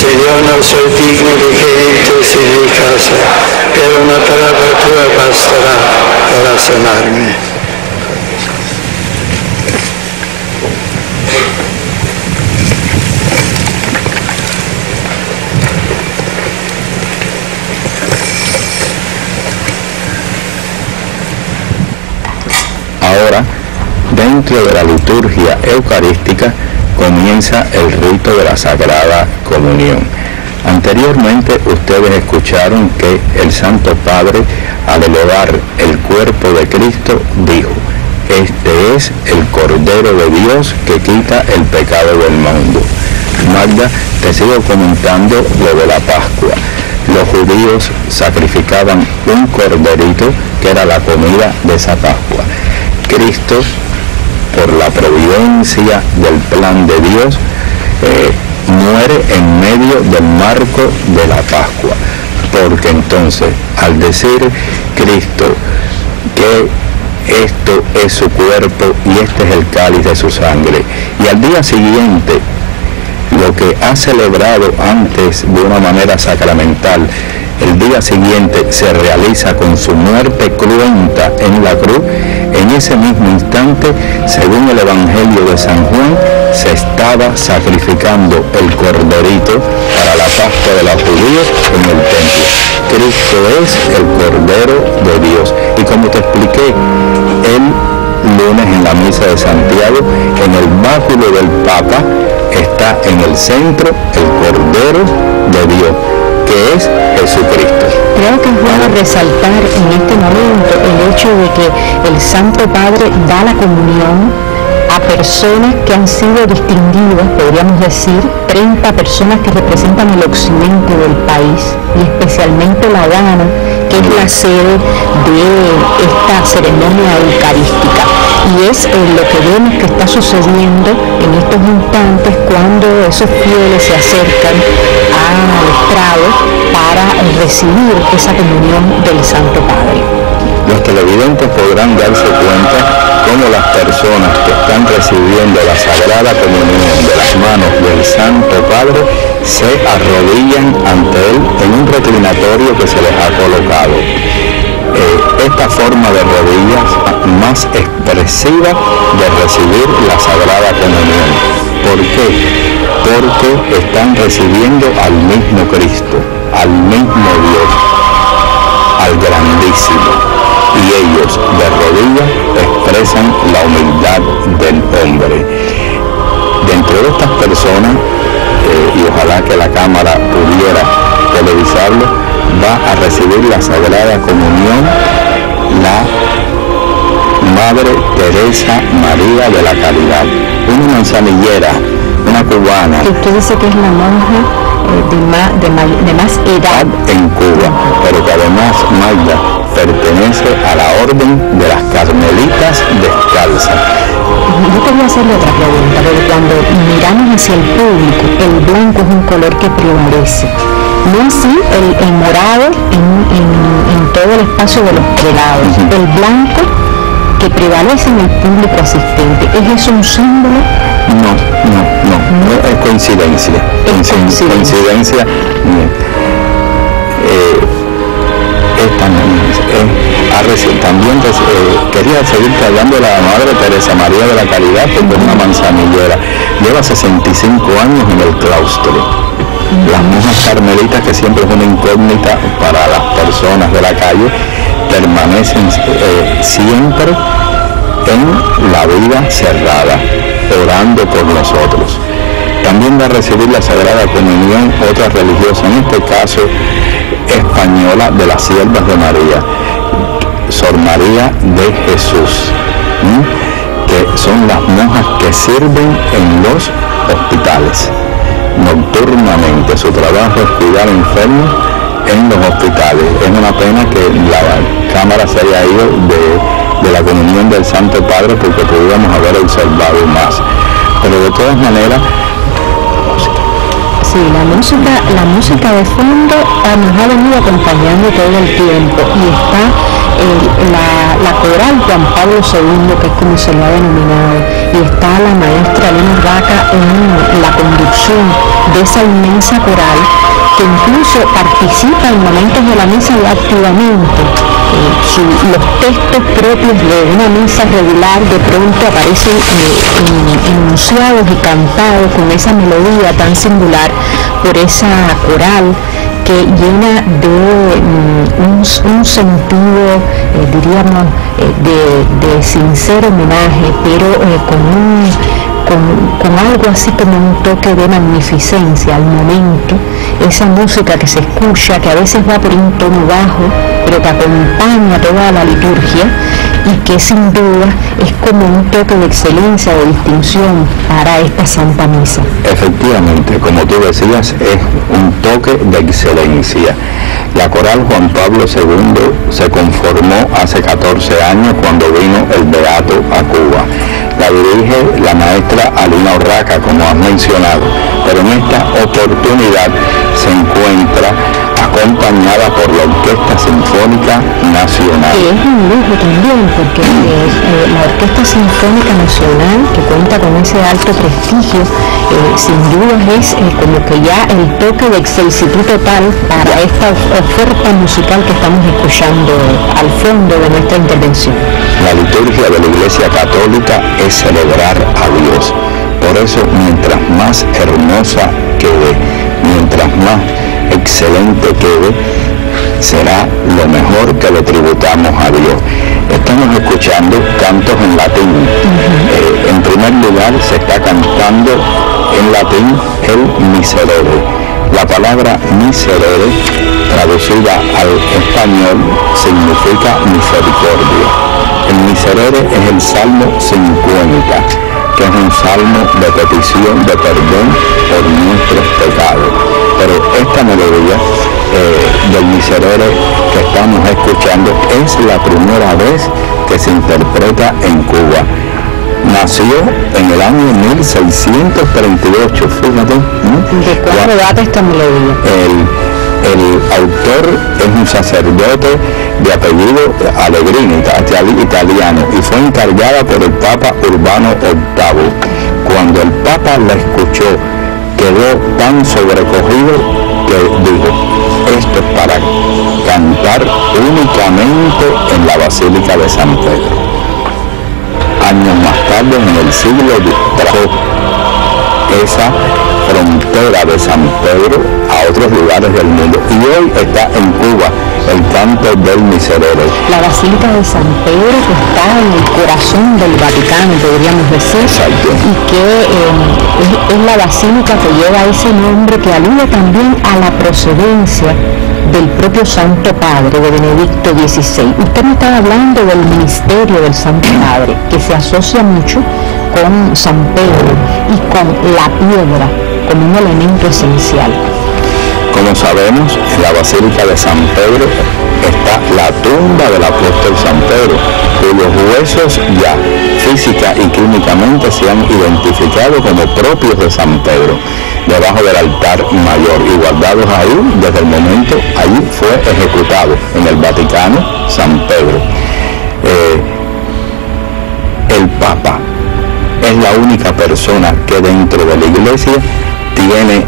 Se yo no soy digno de que entres en mi casa, pero una palabra tuya bastará para sanarme. Ahora, dentro de la liturgia eucarística, comienza el rito de la Sagrada Comunión. Anteriormente ustedes escucharon que el Santo Padre, al elevar el cuerpo de Cristo, dijo: este es el Cordero de Dios que quita el pecado del mundo. Magda, te sigo comentando lo de la Pascua. Los judíos sacrificaban un corderito que era la comida de esa Pascua. Cristo, por la providencia del plan de Dios, muere en medio del marco de la Pascua, porque entonces, al decir Cristo que esto es su cuerpo y este es el cáliz de su sangre, y al día siguiente, lo que ha celebrado antes de una manera sacramental, el día siguiente se realiza con su muerte cruenta en la cruz, en ese mismo instante, según el Evangelio de San Juan, se estaba sacrificando el corderito para la Pascua de los judíos en el templo. Cristo es el Cordero de Dios. Y como te expliqué el lunes en la misa de Santiago, en el báculo del Papa está en el centro el Cordero de Dios, que es Jesucristo. Creo que es bueno resaltar en este momento el hecho de que el Santo Padre da la comunión a personas que han sido distinguidas, podríamos decir, 30 personas que representan el occidente del país, y especialmente La Habana, que es la sede de esta ceremonia eucarística. Y es lo que vemos que está sucediendo en estos instantes cuando esos fieles se acercan al estrado para recibir esa comunión del Santo Padre. Los televidentes podrán darse cuenta cómo las personas que están recibiendo la Sagrada Comunión de las manos del Santo Padre se arrodillan ante él en un reclinatorio que se les ha colocado. Esta forma de rodillas más expresiva de recibir la Sagrada Comunión. ¿Por qué? Porque están recibiendo al mismo Cristo, al mismo Dios, al grandísimo. Y ellos de rodillas expresan la humildad del hombre. Dentro de estas personas, y ojalá que la cámara pudiera televisarlo, va a recibir la Sagrada Comunión la Madre Teresa María de la Caridad, una manzanillera, una cubana. Usted dice que es la monja de más edad en Cuba, pero que además Magda pertenece a la orden de las Carmelitas Descalzas. Yo quería hacerle otra pregunta, porque cuando miramos hacia el público, el blanco es un color que prevalece. No así el morado en todo el espacio de los prelados. El blanco que prevalece en el público asistente, ¿es eso un símbolo? No es coincidencia. Coincidencia. También quería seguirte hablando de la Madre Teresa María de la Caridad, porque es una manzanillera. Lleva 65 años en el claustro. Las monjas carmelitas, que siempre es una incógnita para las personas de la calle, permanecen siempre en la vida cerrada, orando por nosotros. También va a recibir la Sagrada Comunión otra religiosa, en este caso española, de las Siervas de María, Sor María de Jesús, que son las monjas que sirven en los hospitales nocturnamente. Su trabajo es cuidar enfermos en los hospitales. Es una pena que la cámara se haya ido de la comunión del Santo Padre, porque podríamos haber observado más, pero de todas maneras. Sí, la música de fondo nos ha venido acompañando todo el tiempo y está la coral Juan Pablo II, que es como se le ha denominado, y está la maestra Elena Urraca en la conducción de esa inmensa coral, que incluso participa en momentos de la misa activamente. Los textos propios de una misa regular de pronto aparecen enunciados y cantados con esa melodía tan singular por esa coral, que llena de un sentido, diríamos, de sincero homenaje, pero con algo así como un toque de magnificencia al momento, esa música que se escucha, que a veces va por un tono bajo, pero que acompaña toda la liturgia y que sin duda es como un toque de excelencia, de distinción para esta Santa Misa. Efectivamente, como tú decías, es un toque de excelencia. La coral Juan Pablo II se conformó hace 14 años cuando vino el Beato a Cuba. La dirige la maestra Elena Urraca, como has mencionado, pero en esta oportunidad se encuentra acompañada por la Orquesta Sinfónica Nacional. Que es un lujo también, porque la Orquesta Sinfónica Nacional, que cuenta con ese alto prestigio, sin duda es como que ya el toque de excelsitud total para esta oferta musical que estamos escuchando al fondo de nuestra intervención. La liturgia de la Iglesia Católica es celebrar a Dios. Por eso, mientras más hermosa quede, mientras más excelente quede, será lo mejor que le tributamos a Dios. Estamos escuchando cantos en latín. En primer lugar, se está cantando en latín el Miserere. La palabra Miserere, traducida al español, significa misericordia. El Miserere es el Salmo 50, que es un salmo de petición de perdón por nuestros pecados. Pero esta melodía del Miserere que estamos escuchando es la primera vez que se interpreta en Cuba. Nació en el año 1638, fíjate. ¿De cuándo data esta melodía? El autor es un sacerdote de apellido Allegrini, italiano, y fue encargada por el Papa Urbano VIII. Cuando el Papa la escuchó, quedó tan sobrecogido que dijo: esto es para cantar únicamente en la Basílica de San Pedro. Años más tarde, en el siglo, trajo esa frontera de San Pedro a otros lugares del mundo, y hoy está en Cuba el canto del Miserere. La Basílica de San Pedro, que está en el corazón del Vaticano, podríamos decir. Exacto. Y que es la basílica que lleva ese nombre, que alude también a la procedencia del propio Santo Padre, de Benedicto XVI. Usted me estaba hablando del ministerio del Santo Padre, que se asocia mucho con San Pedro y con la piedra como un elemento esencial. Como sabemos, en la Basílica de San Pedro está la tumba del apóstol San Pedro, cuyos huesos ya física y químicamente se han identificado como propios de San Pedro, debajo del altar mayor, y guardados ahí desde el momento allí fue ejecutado en el Vaticano San Pedro. El Papa es la única persona que dentro de la Iglesia tiene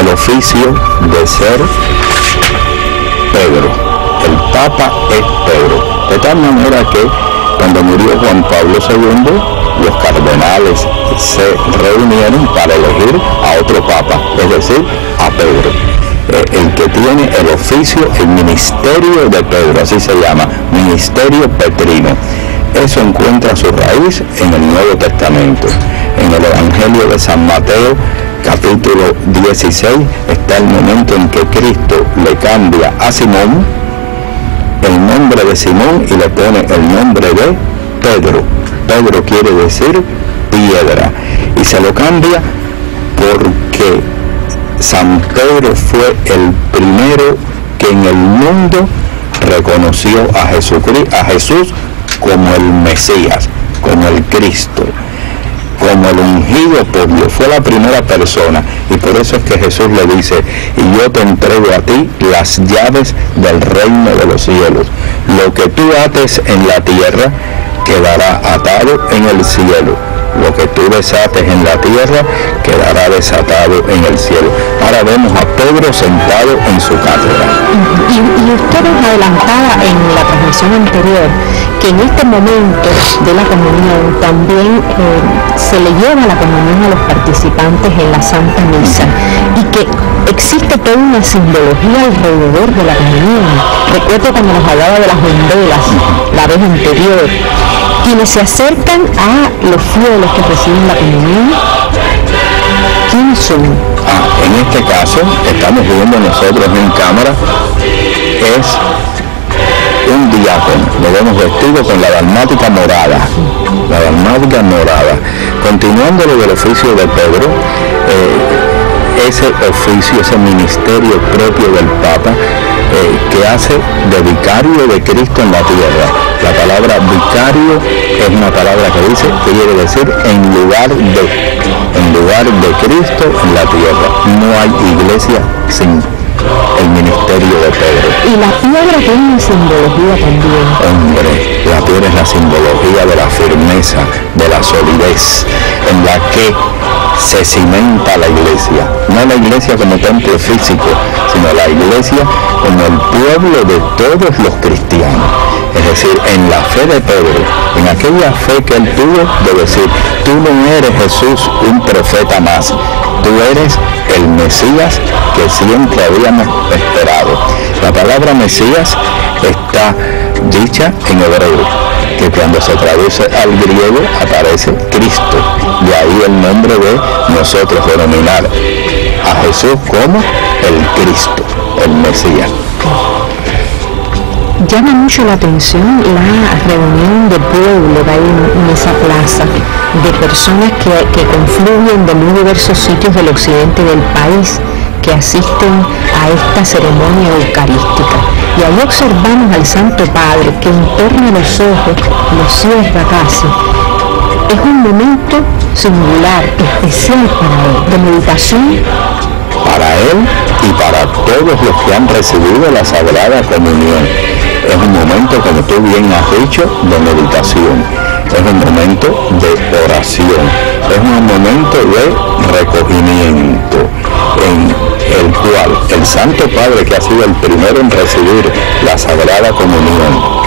el oficio de ser Pedro. El Papa es Pedro. De tal manera que cuando murió Juan Pablo II, los cardenales se reunieron para elegir a otro Papa, es decir, a Pedro. El que tiene el oficio, el ministerio de Pedro, así se llama, ministerio petrino. Eso encuentra su raíz en el Nuevo Testamento. En el Evangelio de San Mateo, capítulo 16, está el momento en que Cristo le cambia a Simón el nombre de Simón y le pone el nombre de Pedro. Pedro quiere decir piedra, y se lo cambia porque San Pedro fue el primero que en el mundo reconoció a Jesús como el Mesías, como el Cristo, como el ungido por Dios. Fue la primera persona, y por eso es que Jesús le dice: y yo te entrego a ti las llaves del reino de los cielos. lo que tú ates en la tierra quedará atado en el cielo. Lo que tú desates en la tierra quedará desatado en el cielo. Ahora vemos a Pedro sentado en su cátedra. Y usted nos adelantaba en la transmisión anterior que en este momento de la comunión también se le lleva la comunión a los participantes en la Santa Misa y que existe toda una simbología alrededor de la comunión. Recuerdo cuando nos hablaba de las umbelas la vez anterior. Quienes se acercan a los fieles que reciben la comunión, ¿quiénes son? En este caso, estamos viendo nosotros en cámara, es un diácono, lo vemos vestido con la dalmática morada, Continuando lo del oficio de Pedro, ese oficio, ese ministerio propio del Papa, que hace de vicario de Cristo en la tierra. La palabra vicario es una palabra que quiere decir en lugar de Cristo en la tierra. No hay iglesia sin el ministerio de Pedro. Y la piedra tiene una simbología también. Hombre, la piedra es la simbología de la firmeza, de la solidez, en la que se cimenta la iglesia. No la iglesia como templo físico, sino la iglesia como el pueblo de todos los cristianos. Es decir, en la fe de Pedro, en aquella fe que él tuvo de decir, tú no eres Jesús un profeta más, tú eres el Mesías que siempre habíamos esperado. La palabra Mesías está dicha en hebreo, que cuando se traduce al griego aparece Cristo. De ahí el nombre de nosotros denominar a Jesús como el Cristo, el Mesías. Llama mucho la atención la reunión de pueblo que hay en esa plaza, de personas que confluyen de muy diversos sitios del occidente del país, que asisten a esta ceremonia eucarística. Y ahí observamos al Santo Padre que entorna los ojos, los cierra casi. Es un momento singular, especial para él, de meditación. Para él y para todos los que han recibido la Sagrada Comunión. Es un momento, como tú bien has dicho, de meditación. Es un momento de oración. Es un momento de recogimiento en el cual el Santo Padre, que ha sido el primero en recibir la Sagrada Comunión,